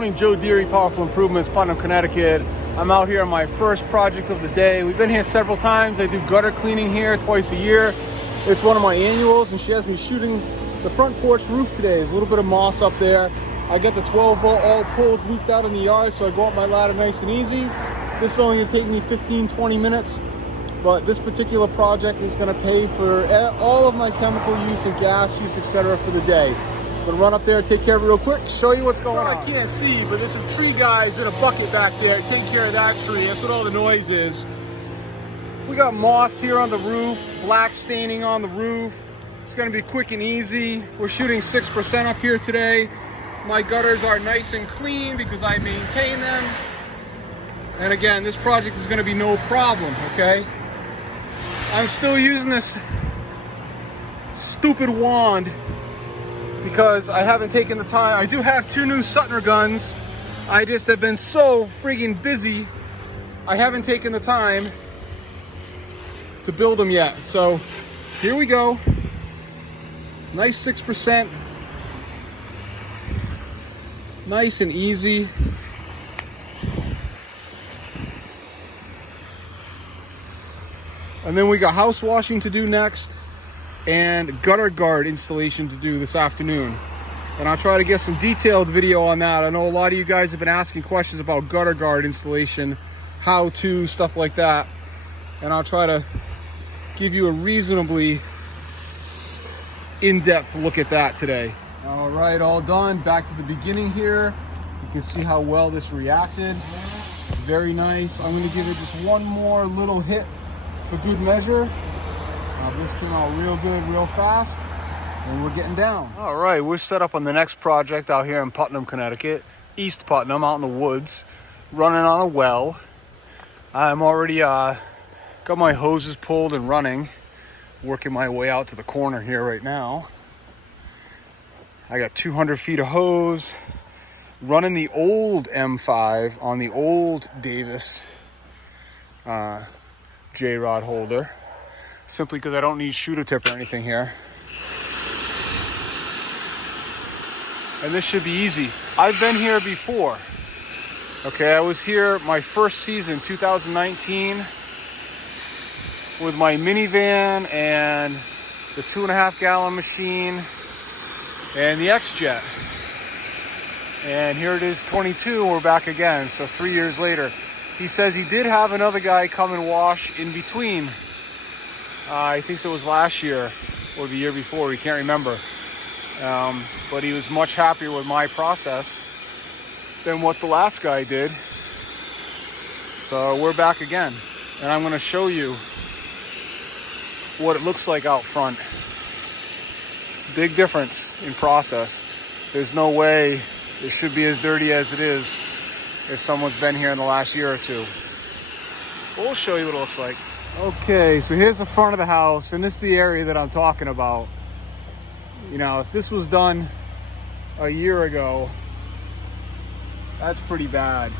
morning, Joe Deary, Powerful Improvements, Putnam, Connecticut. I'm out here on my first project of the day. We've been here several times. I do gutter cleaning here twice a year. It's one of my annuals, and she has me shooting the front porch roof today. There's a little bit of moss up there. I got the 12 volt all pulled, looped out in the yard, so I go up my ladder nice and easy. This is only gonna take me 15-20 minutes, but this particular project is gonna pay for all of my chemical use and gas use, etc. for the day. I'm gonna run up there, take care of it real quick, show you what's going on. I can't see, but there's some tree guys in a bucket back there. Take care of that tree. That's what all the noise is. We got moss here on the roof, black staining on the roof. It's gonna be quick and easy. We're shooting 6% up here today. My gutters are nice and clean because I maintain them. And again, this project is gonna be no problem, okay? I'm still using this stupid wand because I haven't taken the time. I do have 2 new Suttner guns. I just have been so friggin' busy. I haven't taken the time to build them yet. So here we go. Nice 6%. Nice and easy. And then we got house washing to do next and gutter guard installation to do this afternoon. And I'll try to get some detailed video on that. I know a lot of you guys have been asking questions about gutter guard installation, how to, stuff like that. And I'll try to give you a reasonably in-depth look at that today. All right, all done. Back to the beginning here. You can see how well this reacted. Very nice. I'm gonna give it just one more little hit for good measure. This came out real good, real fast, and we're getting down. All right, we're set up on the next project out here in Putnam, Connecticut, East Putnam, out in the woods, running on a well. I'm already got my hoses pulled and running, working my way out to the corner here right now. I got 200 feet of hose, running the old M5 on the old Davis J-rod holder, simply because I don't need shooter tip or anything here. And this should be easy. I've been here before. Okay, I was here my first season, 2019, with my minivan and the 2.5 gallon machine and the X-Jet. And here it is, 22, and we're back again, so 3 years later. He says he did have another guy come and wash in between. I think it was last year or the year before, we can't remember. But he was much happier with my process than what the last guy did. So we're back again. And I'm gonna show you what it looks like out front. Big difference in process. There's no way it should be as dirty as it is if someone's been here in the last year or two. We'll show you what it looks like. Okay, so here's the front of the house, and this is the area that I'm talking about. You know, if this was done a year ago, that's pretty bad.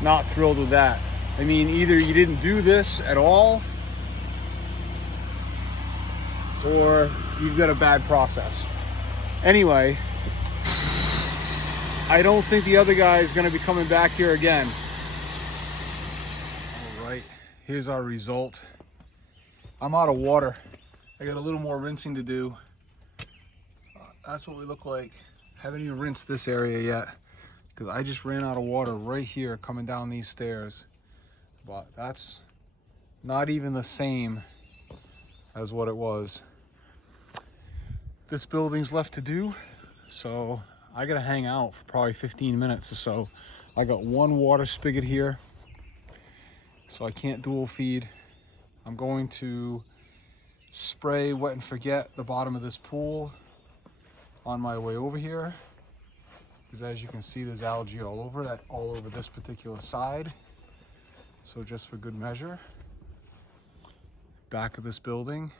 Not thrilled with that. I mean, either you didn't do this at all, or you've got a bad process. Anyway, I don't think the other guy is going to be coming back here again. All right, here's our result. I'm out of water. I got a little more rinsing to do. That's what we look like. Haven't even rinsed this area yet because I just ran out of water right here coming down these stairs. But that's not even the same as what it was. This building's left to do, so I gotta hang out for probably 15 minutes or so. I got one water spigot here, so I can't dual feed. I'm going to spray wet and forget the bottom of this pool on my way over here, because as you can see, there's algae all over this particular side. So just for good measure, back of this building.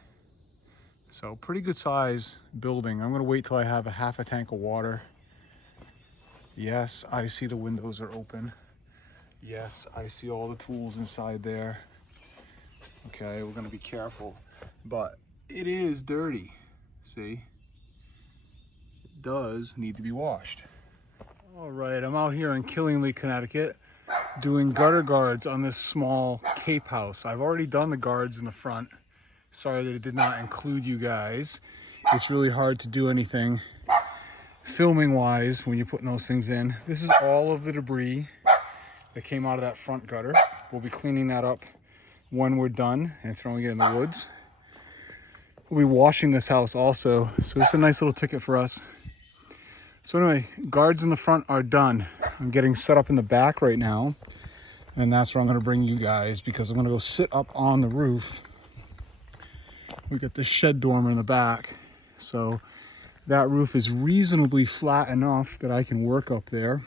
So pretty good size building. I'm gonna wait till I have a half a tank of water. Yes, I see the windows are open. Yes, I see all the tools inside there. Okay, we're gonna be careful, but it is dirty, see? does need to be washed. All right, I'm out here in Killingly, Connecticut, doing gutter guards on this small Cape house. I've already done the guards in the front. Sorry that it did not include you guys. It's really hard to do anything filming wise when you're putting those things in. This is all of the debris that came out of that front gutter. We'll be cleaning that up when we're done and throwing it in the woods. We'll be washing this house also, so it's a nice little ticket for us. So anyway, guards in the front are done. I'm getting set up in the back right now, and that's where I'm gonna bring you guys, because I'm gonna go sit up on the roof. We got this shed dormer in the back, so that roof is reasonably flat enough that I can work up there.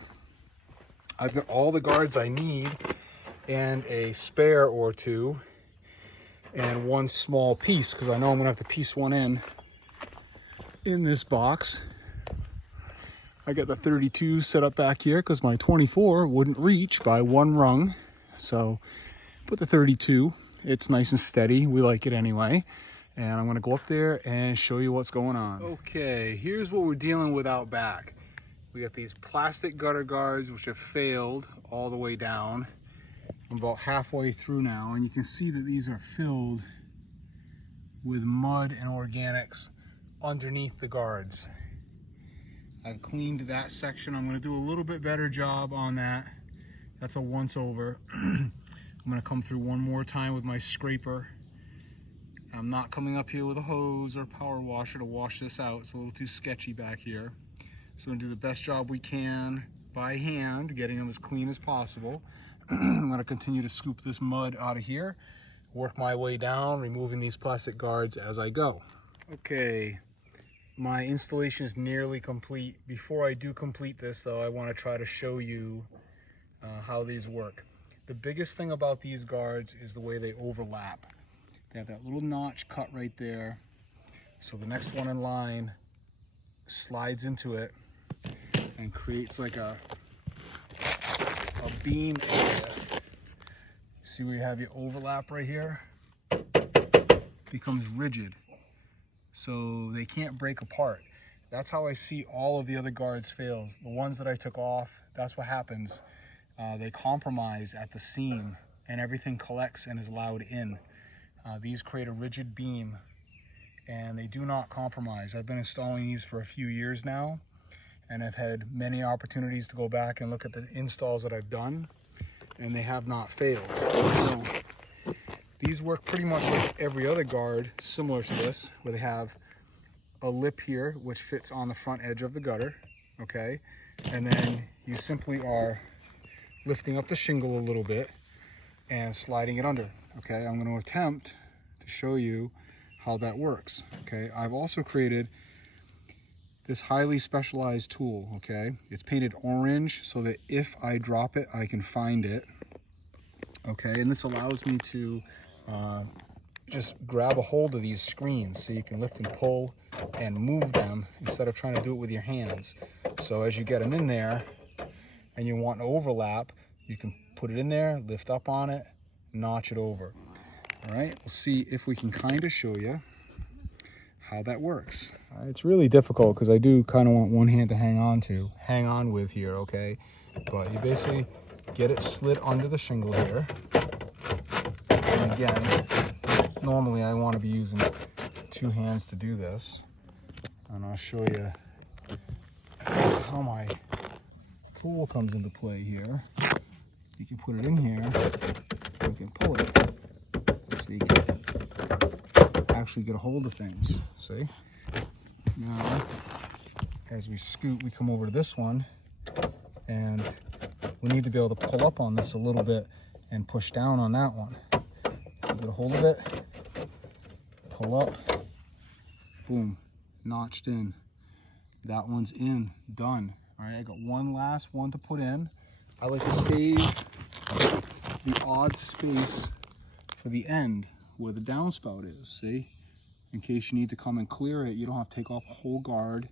I've got all the guards I need and a spare or two and one small piece, because I know I'm gonna have to piece one in this box. I got the 32 set up back here because my 24 wouldn't reach by one rung. So put the 32, it's nice and steady. We like it anyway. And I'm gonna go up there and show you what's going on. Okay, here's what we're dealing with out back. We got these plastic gutter guards which have failed all the way down. I'm about halfway through now, and you can see that these are filled with mud and organics underneath the guards. I've cleaned that section. I'm gonna do a little bit better job on that. That's a once over. I'm gonna come through one more time with my scraper. I'm not coming up here with a hose or power washer to wash this out. It's a little too sketchy back here. So we're gonna do the best job we can by hand, getting them as clean as possible. I'm gonna continue to scoop this mud out of here, work my way down, removing these plastic guards as I go. Okay, my installation is nearly complete. Before I do complete this though, I wanna try to show you how these work. The biggest thing about these guards is the way they overlap. They have that little notch cut right there. So the next one in line slides into it and creates like a beam area. See where you have your overlap right here? Becomes rigid. So they can't break apart. That's how I see all of the other guards fail. The ones that I took off, that's what happens. They compromise at the seam and everything collects and is allowed in. These create a rigid beam and they do not compromise. I've been installing these for a few years now, and I've had many opportunities to go back and look at the installs that I've done, and they have not failed. So these work pretty much like every other guard similar to this, where they have a lip here which fits on the front edge of the gutter, okay? And then you simply are lifting up the shingle a little bit and sliding it under, okay? I'm going to attempt to show you how that works, okay? I've also created this highly specialized tool, okay? It's painted orange so that if I drop it, I can find it, okay? And this allows me to just grab a hold of these screens so you can lift and pull and move them instead of trying to do it with your hands. So as you get them in there and you want an overlap, you can put it in there, lift up on it, notch it over. All right, we'll see if we can kind of show you how that works. It's really difficult because I do kind of want one hand to hang on with here, okay? But you basically get it slid under the shingle here. And again, normally I want to be using two hands to do this. And I'll show you how my tool comes into play here. You can put it in here, you can pull it, so you can actually get a hold of things, see? Now, as we scoot, we come over to this one, and we need to be able to pull up on this a little bit and push down on that one. So get a hold of it, pull up, boom, notched in. That one's in, done. All right, I got one last one to put in. I like to save the odd space for the end where the downspout is, see? In case you need to come and clear it, you don't have to take off a whole guard.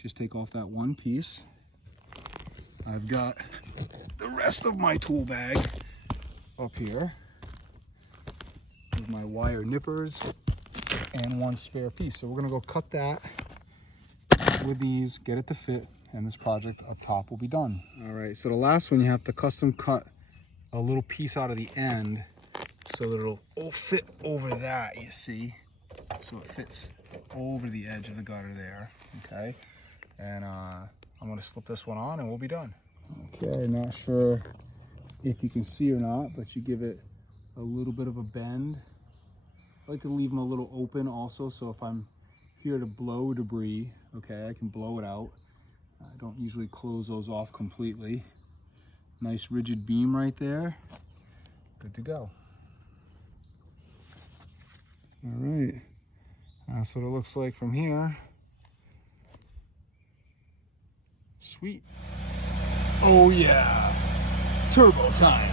Just take off that one piece. I've got the rest of my tool bag up here with my wire nippers and one spare piece. So we're gonna go cut that with these, get it to fit, and this project up top will be done. All right, so the last one, you have to custom cut a little piece out of the end so that it'll all fit over that, you see? So it fits over the edge of the gutter there, okay? And I'm gonna slip this one on and we'll be done. Okay, not sure if you can see or not, but you give it a little bit of a bend. I like to leave them a little open also, so if I'm here to blow debris, okay, I can blow it out. I don't usually close those off completely. Nice rigid beam right there. Good to go. All right, that's what it looks like from here. Sweet. Oh yeah, turbo time.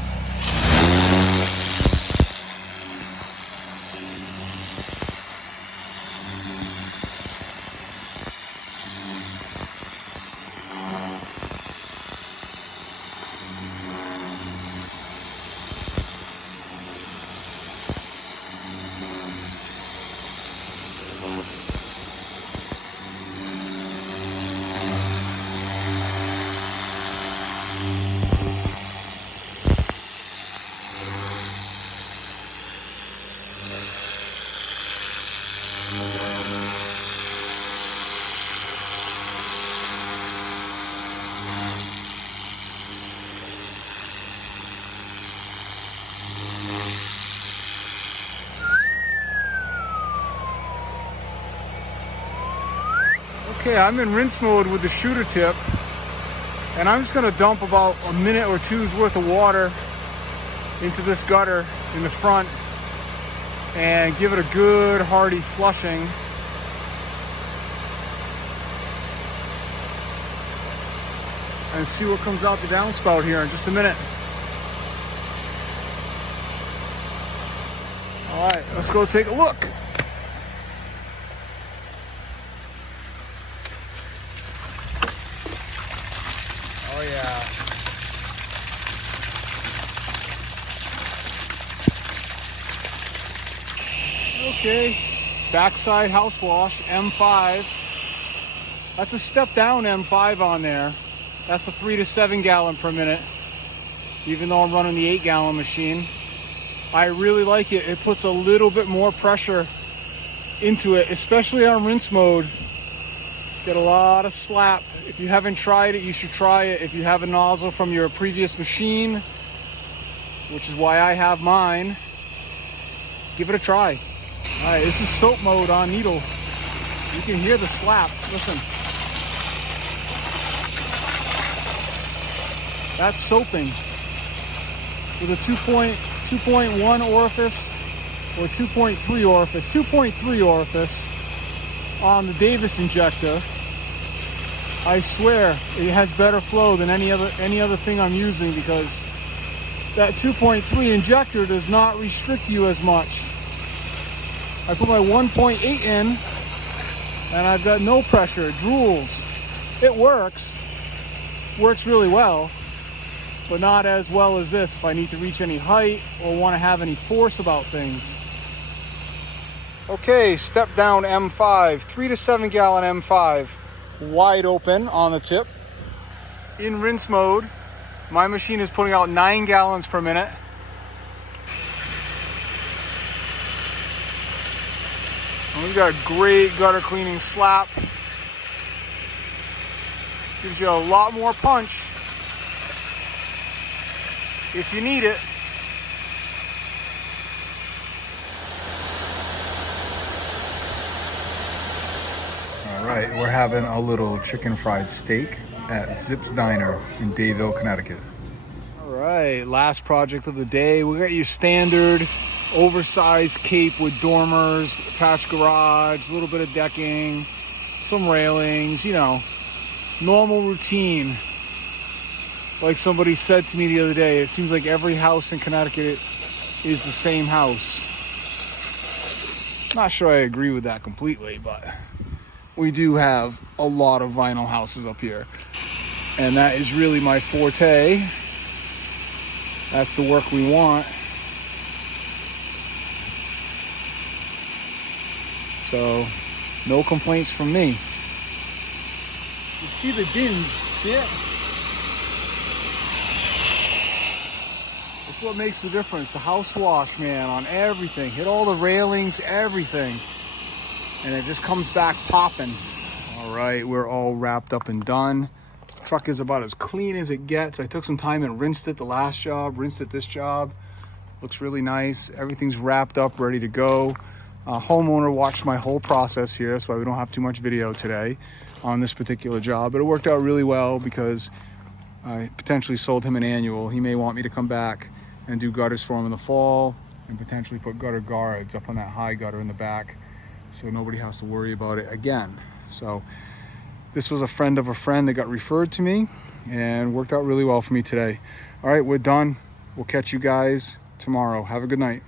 Okay, I'm in rinse mode with the shooter tip, and I'm just gonna dump about a minute or two's worth of water into this gutter in the front and give it a good hearty flushing. And see what comes out the downspout here in just a minute. All right, let's go take a look. Oh yeah. Okay, backside house wash, M5. That's a step down M5 on there. That's a 3 to 7 gallon per minute, even though I'm running the 8 gallon machine. I really like it. It puts a little bit more pressure into it, especially on rinse mode. Get a lot of slap. If you haven't tried it, you should try it. If you have a nozzle from your previous machine, which is why I have mine, give it a try. All right, this is soap mode on needle. You can hear the slap. Listen. That's soaping. With a 2.1 orifice or 2.3 orifice. 2.3 orifice on the Davis injector. I swear it has better flow than any other thing I'm using, because that 2.3 injector does not restrict you as much. I put my 1.8 in and I've got no pressure. It drools. It works really well, but not as well as this if I need to reach any height or want to have any force about things. Okay, step down M5, 3 to 7 gallon M5, wide open on the tip. In rinse mode, my machine is putting out 9 gallons per minute. And we've got great gutter cleaning slap. Gives you a lot more punch if you need it. All right, we're having a little chicken fried steak at Zip's Diner in Dayville, Connecticut. All right, last project of the day. We got your standard oversized cape with dormers, attached garage, a little bit of decking, some railings, you know, normal routine. Like somebody said to me the other day, it seems like every house in Connecticut is the same house. Not sure I agree with that completely, but we do have a lot of vinyl houses up here. And that is really my forte. That's the work we want. So, no complaints from me. You see the dins, see it? That's what makes the difference. The house wash, man, on everything. Hit all the railings, everything. And it just comes back popping. All right, we're all wrapped up and done. Truck is about as clean as it gets. I took some time and rinsed it the last job, rinsed it this job. Looks really nice. Everything's wrapped up, ready to go. Homeowner watched my whole process here. That's why we don't have too much video today on this particular job. But it worked out really well because I potentially sold him an annual. He may want me to come back and do gutters for him in the fall and potentially put gutter guards up on that high gutter in the back so nobody has to worry about it again. So this was a friend of a friend that got referred to me and worked out really well for me today. All right, we're done. We'll catch you guys tomorrow. Have a good night.